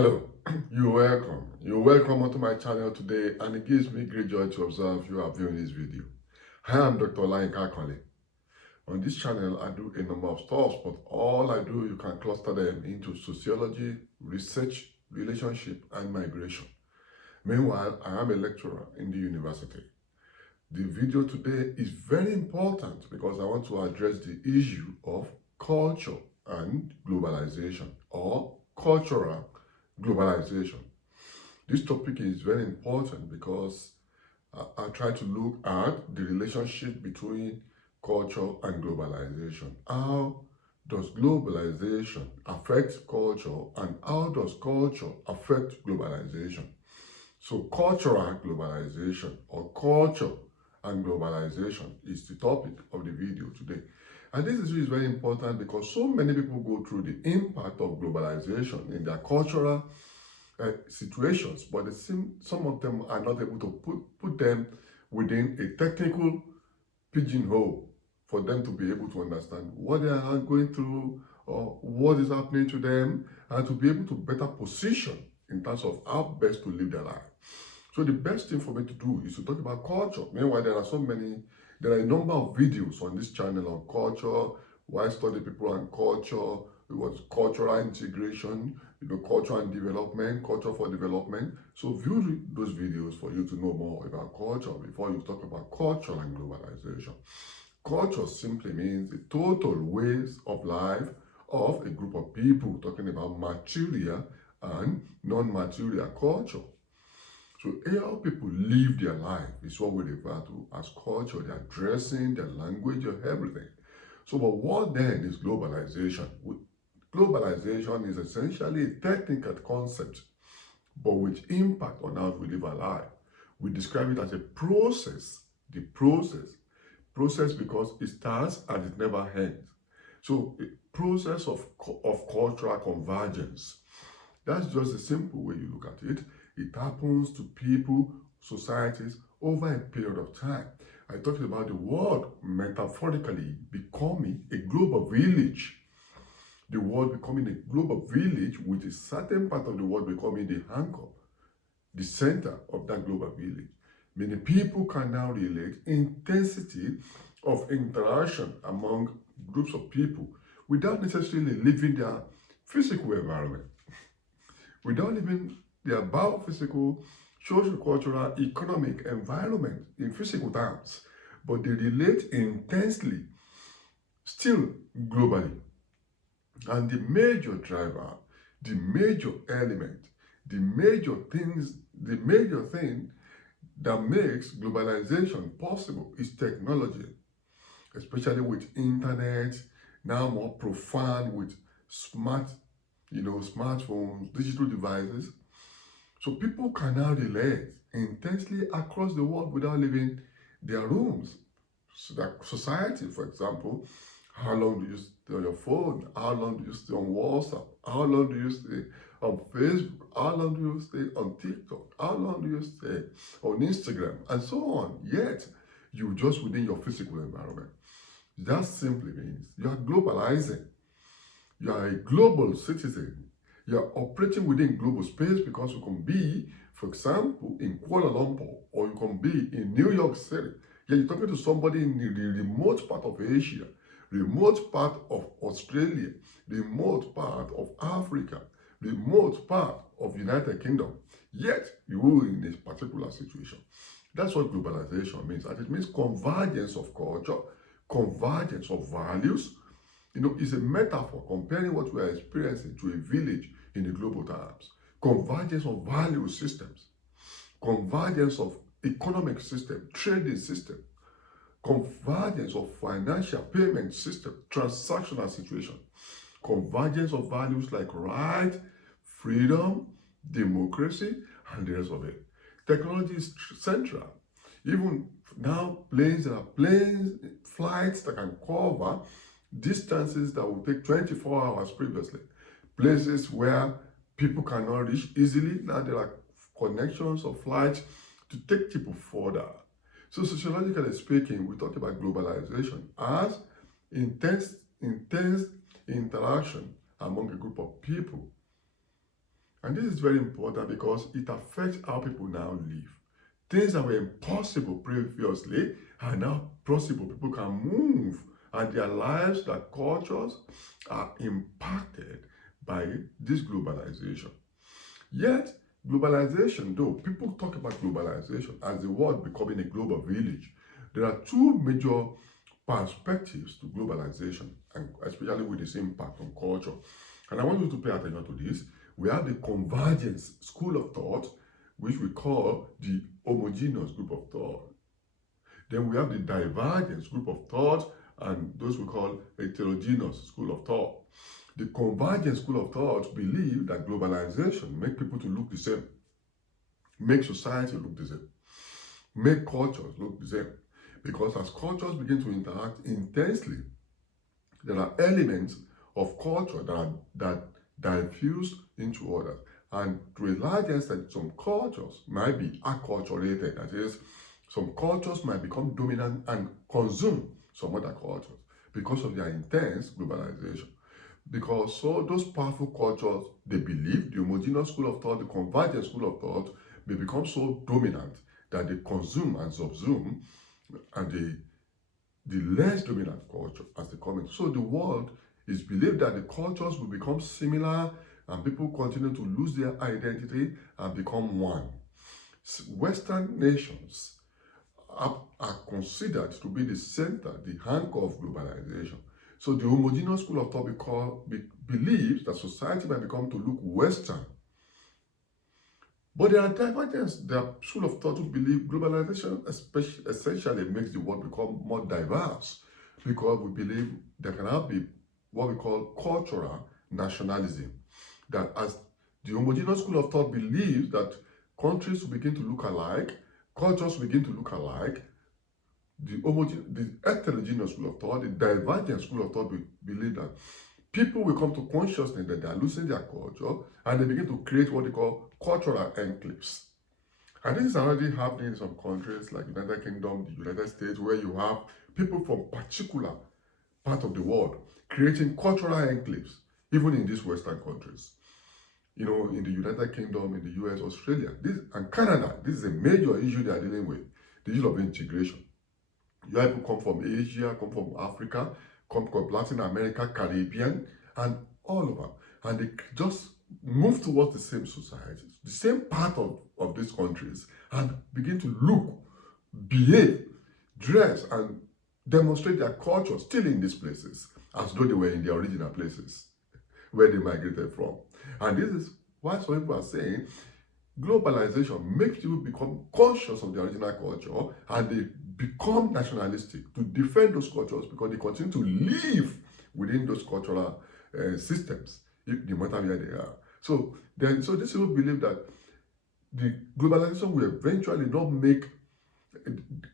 Hello, you're welcome. You're welcome onto my channel today, and it gives me great joy to observe you are viewing this video. I am Dr. Olayinka Akole. On this channel, I do a number of stuff, but all I do, you can cluster them into sociology, research, relationship, and migration. Meanwhile, I am a lecturer in the university. The video today is very important because I want to address the issue of culture and globalization, or cultural globalization. This topic is very important because I try to look at the relationship between culture and globalization. How does globalization affect culture, and how does culture affect globalization? So cultural globalization, or culture and globalization, is the topic of the video today. And this is very important because so many people go through the impact of globalization in their cultural situations, but it seems some of them are not able to put them within a technical pigeonhole for them to be able to understand what they are going through or what is happening to them, and to be able to better position in terms of how best to live their life. So the best thing for me to do is to talk about culture. Meanwhile, there are a number of videos on this channel on culture, why study people and culture, it was cultural integration, culture and development, culture for development. So view those videos for you to know more about culture before you talk about culture and globalization. Culture simply means the total ways of life of a group of people, talking about material and non-material culture. So how people live their life is what we refer to as culture, their dressing, their language, everything. So, but what then is globalization? Globalization is essentially a technical concept, but with impact on how we live our life. We describe it as a process, process because it starts and it never ends. So, a process of cultural convergence. That's just a simple way you look at it. It happens to people, societies, over a period of time. I talked about the world metaphorically becoming a global village. The world becoming a global village with a certain part of the world becoming the anchor, the center of that global village. Many people can now relate intensity of interaction among groups of people without necessarily leaving their physical environment, without leaving their biophysical, social, cultural, economic environment in physical terms, but they relate intensely, still globally. And the major driver, the major element, the major thing that makes globalization possible is technology, especially with internet, now more profound with smartphones, digital devices. So people can now relate intensely across the world without leaving their rooms. So that society, for example, how long do you stay on your phone? How long do you stay on WhatsApp? How long do you stay on Facebook? How long do you stay on TikTok? How long do you stay on Instagram? And so on. Yet, you're just within your physical environment. That simply means you are globalizing. You are a global citizen. You are operating within global space because you can be, for example, in Kuala Lumpur, or you can be in New York City. Yeah, you're talking to somebody in the remote part of Asia, remote part of Australia, remote part of Africa, remote part of United Kingdom. Yet, you are in a particular situation. That's what globalization means. And it means convergence of culture, convergence of values. It's a metaphor comparing what we are experiencing to a village in the global terms. Convergence of value systems, convergence of economic system, trading system, convergence of financial payment system, transactional situation, convergence of values like right, freedom, democracy, and the rest of it. Technology is central. Even now, flights that can cover distances that would take 24 hours previously. Places where people cannot reach easily, now there are connections of flights to take people further. So sociologically speaking, we talk about globalization as intense interaction among a group of people. And this is very important because it affects how people now live. Things that were impossible previously are now possible. People can move, and their lives, their cultures are impacted by this globalization. Yet, globalization, though people talk about globalization as the world becoming a global village, there are two major perspectives to globalization, and especially with its impact on culture. And I want you to pay attention to this. We have the convergence school of thought, which we call the homogeneous group of thought. Then we have the divergence group of thought, and those we call heterogeneous school of thought. The convergent school of thought believe that globalization make people to look the same, make society look the same, make cultures look the same. Because as cultures begin to interact intensely, there are elements of culture that diffuse into others. And to a large extent, some cultures might be acculturated. That is, some cultures might become dominant and consume some other cultures because of their intense globalization. Because so those powerful cultures, they believe, the homogeneous school of thought, the convergent school of thought, may become so dominant that they consume and subsume and the less dominant culture as they come in. So the world is believed that the cultures will become similar and people continue to lose their identity and become one. Western nations are considered to be the center, the anchor of globalization. So the homogeneous school of thought believes that society might become to look Western. But there are divergences. There are school of thought who believe globalization essentially makes the world become more diverse because we believe there can now be what we call cultural nationalism. That as the homogeneous school of thought believes that countries will begin to look alike, cultures will begin to look alike, the heterogeneous school of thought, the divergent school of thought believe that people will come to consciousness that they are losing their culture and they begin to create what they call cultural enclaves. And this is already happening in some countries like United Kingdom, the United States, where you have people from particular part of the world creating cultural enclaves, even in these Western countries. You know, in the United Kingdom, in the US, Australia, and Canada, this is a major issue they are dealing with, the issue of integration. You have people come from Asia, come from Africa, come from Latin America, Caribbean, and all over. And they just move towards the same societies, the same part of these countries, and begin to look, behave, dress, and demonstrate their culture still in these places, as though they were in their original places where they migrated from. And this is why some people are saying globalization makes people become conscious of their original culture and they become nationalistic to defend those cultures because they continue to live within those cultural systems, no matter where they are. So these people believe that the globalization will eventually not make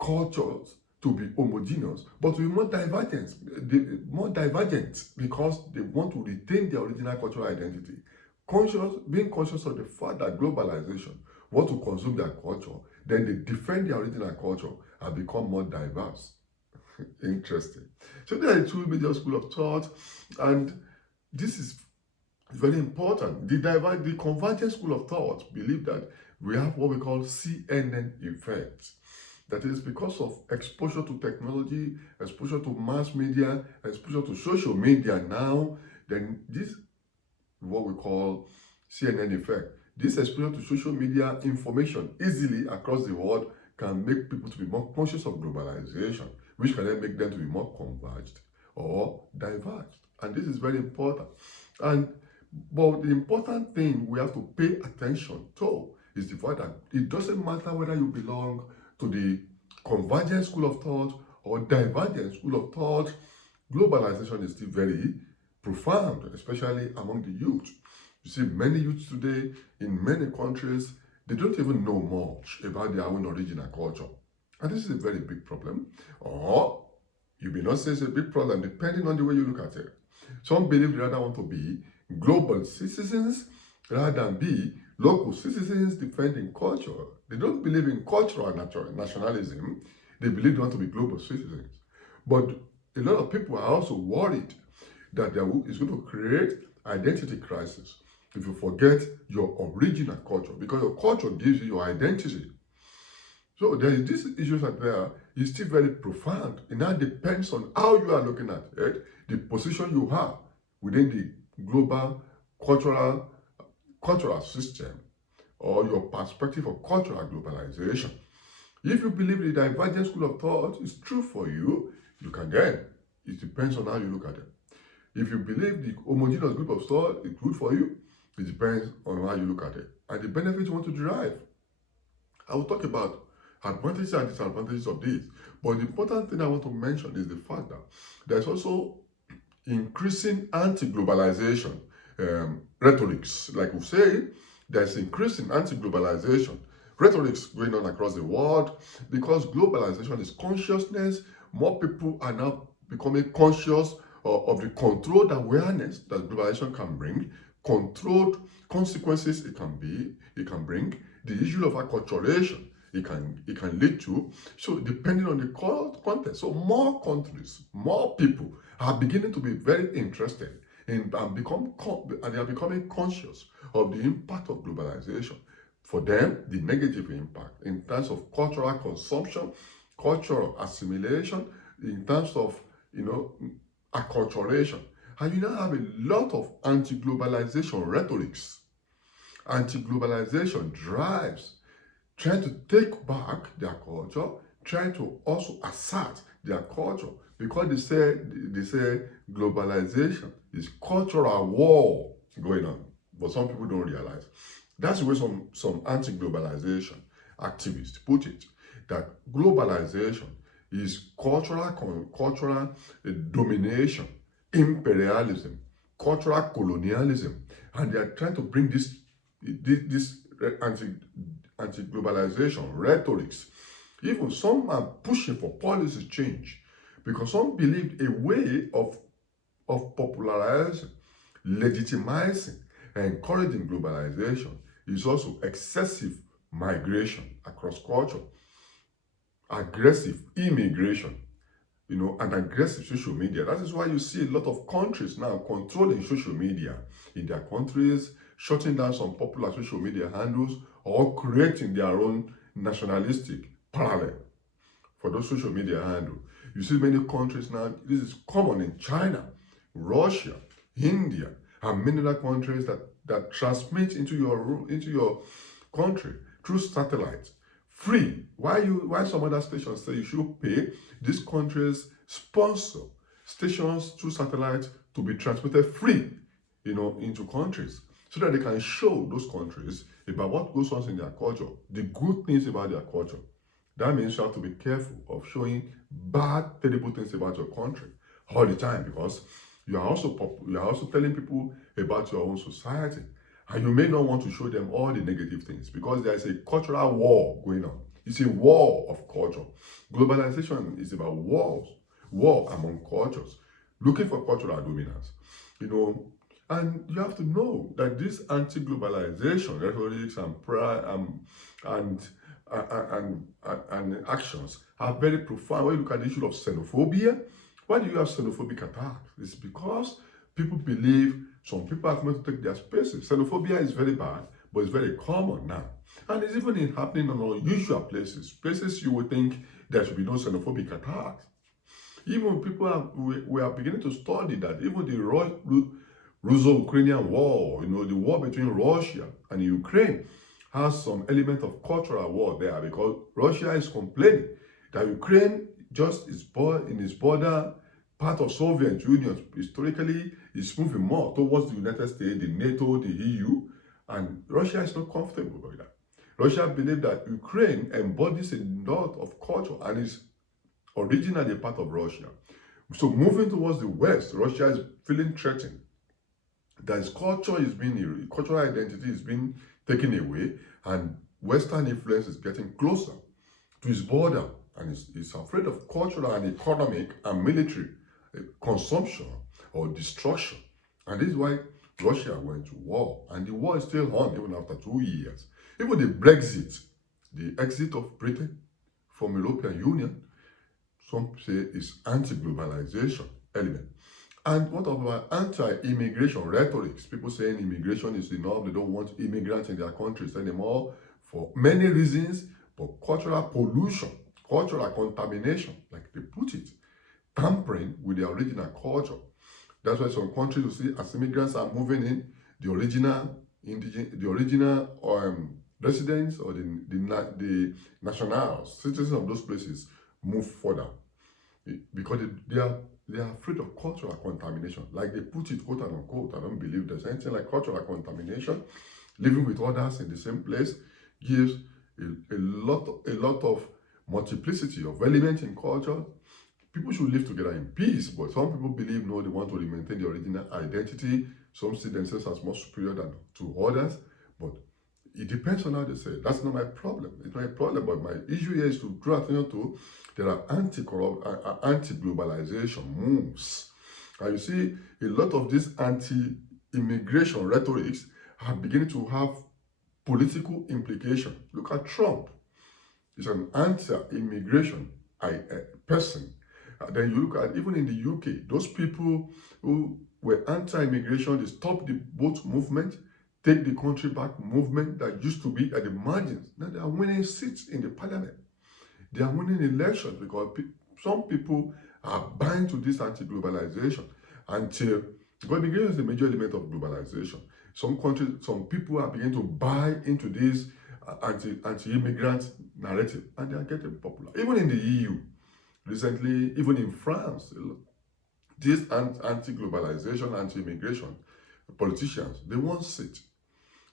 cultures to be homogeneous, but to be more divergent because they want to retain their original cultural identity. Being conscious of the fact that globalization want to consume their culture, then they defend their original culture and become more diverse. Interesting. So there are two major schools of thought, and this is very important. The convergent school of thought believe that we have what we call CNN effect. That is because of exposure to technology, exposure to mass media, exposure to social media now, then this what we call CNN effect. This exposure to social media information easily across the world can make people to be more conscious of globalization, which can then make them to be more converged or diverged. And this is very important. But the important thing we have to pay attention to is the fact that it doesn't matter whether you belong to the convergent school of thought or divergent school of thought, globalization is still very profound, especially among the youth. You see, many youths today in many countries, they don't even know much about their own original culture. And this is a very big problem. Or you may not say it's a big problem, depending on the way you look at it. Some believe they rather want to be global citizens rather than be local citizens defending culture. They don't believe in cultural nationalism. They believe they want to be global citizens. But a lot of people are also worried that it's going to create identity crisis if you forget your original culture, because your culture gives you your identity. So there is these issues that there is still very profound. It now depends on how you are looking at it, the position you have within the global cultural system, or your perspective of cultural globalization. If you believe the divergent school of thought is true for you, you can then. It depends on how you look at it. If you believe the homogeneous group of thought is good for you, it depends on how you look at it and the benefits you want to derive. I will talk about advantages and disadvantages of this. But the important thing I want to mention is the fact that there's also increasing anti-globalization rhetorics. Like we say, there's increasing anti-globalization rhetorics going on across the world because globalization is consciousness. More people are now becoming conscious of the controlled awareness that globalization can bring, controlled consequences it can bring, the issue of acculturation it can lead to. So depending on the context, so more countries, more people are beginning to be very interested in and they are becoming conscious of the impact of globalization. For them, the negative impact in terms of cultural consumption, cultural assimilation, in terms of acculturation. And you now have a lot of anti-globalization rhetorics. Anti-globalization drives trying to take back their culture, trying to also assert their culture, because they say globalization is cultural war going on. But some people don't realize. That's the way some anti-globalization activists put it, that globalization is cultural domination, imperialism, cultural colonialism, and they are trying to bring this anti-globalization rhetorics. Even some are pushing for policy change because some believe a way of popularizing, legitimizing, and encouraging globalization is also excessive migration across culture, aggressive immigration, and aggressive social media. That is why you see a lot of countries now controlling social media in their countries, shutting down some popular social media handles, or creating their own nationalistic parallel for those social media handles. You see many countries now, this is common in China, Russia, India, and many other countries that transmit into your country through satellite. Free. Why some other stations say you should pay? These countries sponsor stations through satellite to be transmitted free, into countries, so that they can show those countries about what goes on in their culture, the good things about their culture. That means you have to be careful of showing bad, terrible things about your country all the time, because you are also telling people about your own society. And you may not want to show them all the negative things because there is a cultural war going on. It's a war of culture. Globalization is about war among cultures, looking for cultural dominance. And you have to know that this anti-globalization rhetorics and actions are very profound. When you look at the issue of xenophobia, why do you have xenophobic attacks? It's because people believe some people are going to take their spaces. Xenophobia is very bad, but it's very common now. And it's even happening on unusual places you would think there should be no xenophobic attacks. Even we are beginning to study that even the Russo-Ukrainian war, the war between Russia and Ukraine, has some element of cultural war there, because Russia is complaining that Ukraine just is in its border, part of Soviet Union, historically is moving more towards the United States, the NATO, the EU, and Russia is not comfortable with that. Russia believes that Ukraine embodies a lot of culture and is originally a part of Russia. So moving towards the West, Russia is feeling threatened that its cultural identity is being taken away, and Western influence is getting closer to its border, and is afraid of cultural and economic and military consumption or destruction. And this is why Russia went to war, and the war is still on even after 2 years. Even the Brexit, the exit of Britain from European Union, some say is anti-globalization element. And what about anti-immigration rhetorics? People saying immigration is enough, they don't want immigrants in their countries anymore for many reasons, but cultural pollution, cultural contamination, like they put it, tampering with the original culture. That's why some countries you see as immigrants are moving in, the original residents or the nationals, citizens of those places move further because they are afraid of cultural contamination. Like they put it, quote and unquote. I don't believe there's anything like cultural contamination. Living with others in the same place gives a lot of multiplicity of elements in culture. People should live together in peace, but some people believe no, they want to maintain the original identity. Some see themselves as more superior than to others, but it depends on how they say it. That's not my problem. It's not a problem, but my issue here is to draw attention to there are anti-globalization moves. And you see, a lot of these anti-immigration rhetorics are beginning to have political implication. Look at Trump. He's an anti-immigration person. Then you look at, even in the UK, those people who were anti-immigration, they stopped the vote movement, take the country back movement that used to be at the margins. Now they are winning seats in the parliament. They are winning elections because some people are buying to this anti-globalization. Until immigration is the major element of globalization. Some countries, some people are beginning to buy into this anti-immigrant narrative, and they are getting popular. Even in the EU, recently, even in France, this anti-globalization, anti-immigration politicians, they want sit,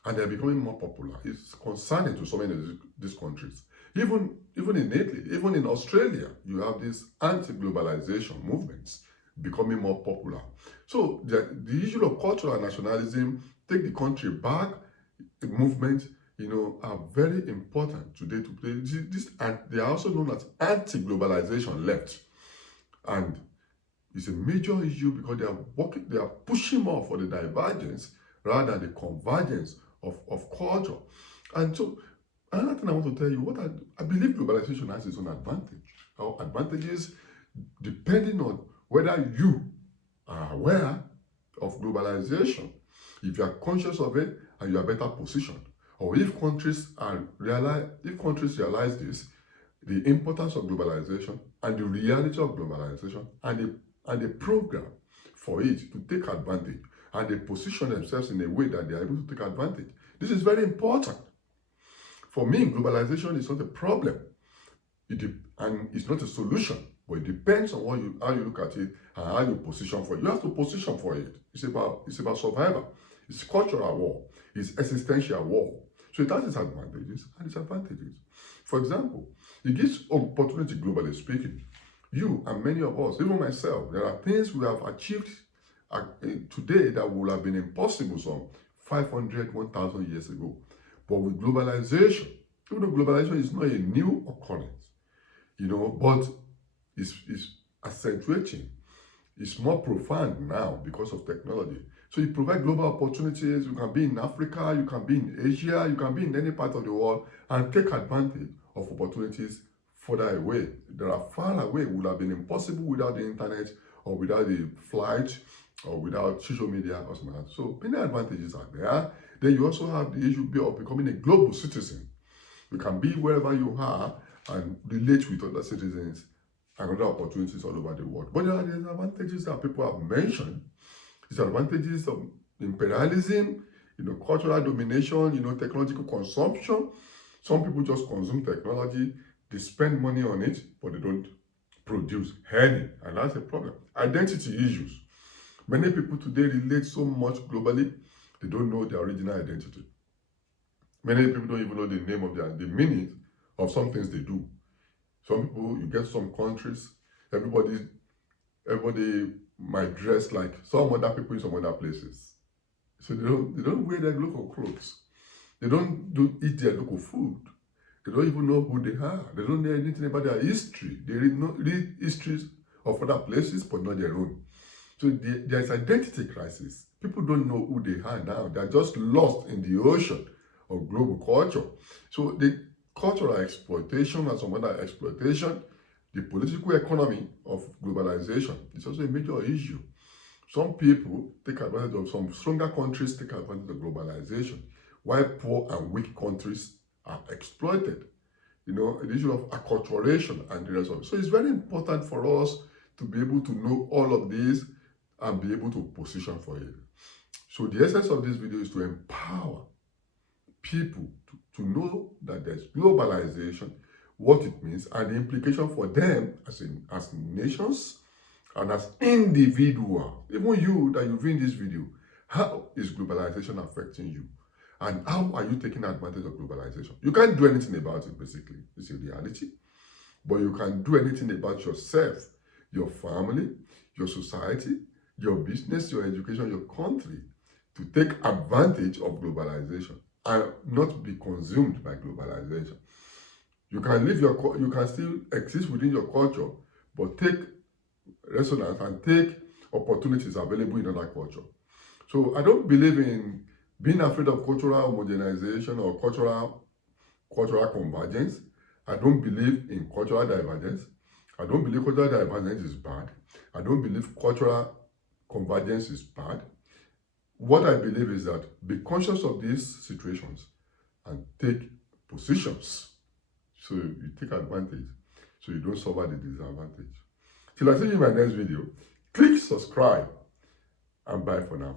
and they're becoming more popular. It's concerning to so many of these countries. Even in Italy, even in Australia, you have these anti-globalization movements becoming more popular. So the issue of cultural nationalism, take the country back, the movement, are very important today to play. And they are also known as anti-globalization left. And it's a major issue because they are pushing more for the divergence rather than the convergence of culture. And so another thing I want to tell you, I believe globalization has its own advantages depending on whether you are aware of globalization, if you are conscious of it and you are better positioned, or if countries realize this, the importance of globalization and the reality of globalization and the program for it to take advantage, and they position themselves in a way that they are able to take advantage. This is very important. For me, globalization is not a problem, and it's not a solution, but it depends on how you look at it and how you position for it. You have to position for it. It's about survival. It's cultural war. It's existential war. So it has its advantages and disadvantages. For example, it gives opportunity, globally speaking. You and many of us, even myself, there are things we have achieved today that would have been impossible some 500, 1,000 years ago. But with globalization, even though globalization is not a new occurrence, but it's accentuating. It's more profound now because of technology. So you provide global opportunities. You can be in Africa, you can be in Asia, you can be in any part of the world and take advantage of opportunities further away. That are far away, would have been impossible without the internet or without the flight or without social media or something like that. So many advantages are there. Then you also have the issue of becoming a global citizen. You can be wherever you are and relate with other citizens and other opportunities all over the world. But there are disadvantages that people have mentioned. Disadvantages of imperialism, cultural domination, technological consumption. Some people just consume technology, they spend money on it, but they don't produce any, and that's a problem. Identity issues. Many people today relate so much globally, they don't know their original identity. Many people don't even know the name of the meaning of some things they do. Some people, you get some countries, everybody might dress like some other people in some other places. So they don't wear their local clothes. They don't eat their local food. They don't even know who they are. They don't know anything about their history. They read histories of other places, but not their own. So there's identity crisis. People don't know who they are now. They're just lost in the ocean of global culture. So the cultural exploitation and some other exploitation, the political economy of globalization is also a major issue. Some people take advantage of, some stronger countries take advantage of globalization, while poor and weak countries are exploited. The issue of acculturation and the rest of it. So it's very important for us to be able to know all of these and be able to position for it. So the essence of this video is to empower people to know that there's globalization, what it means, and the implication for them as nations and as individuals. Even you that you've seen this video, how is globalization affecting you? And how are you taking advantage of globalization? You can't do anything about it, basically. It's a reality. But you can do anything about yourself, your family, your society, your business, your education, your country, to take advantage of globalization and not be consumed by globalization. You can you can still exist within your culture, but take resonance and take opportunities available in other culture. So I don't believe in being afraid of cultural homogenization or cultural convergence. I don't believe in cultural divergence. I don't believe cultural divergence is bad. I don't believe cultural convergence is bad. What I believe is that be conscious of these situations and take positions so you take advantage, so you don't suffer the disadvantage. Till I see you in my next video, click subscribe and bye for now.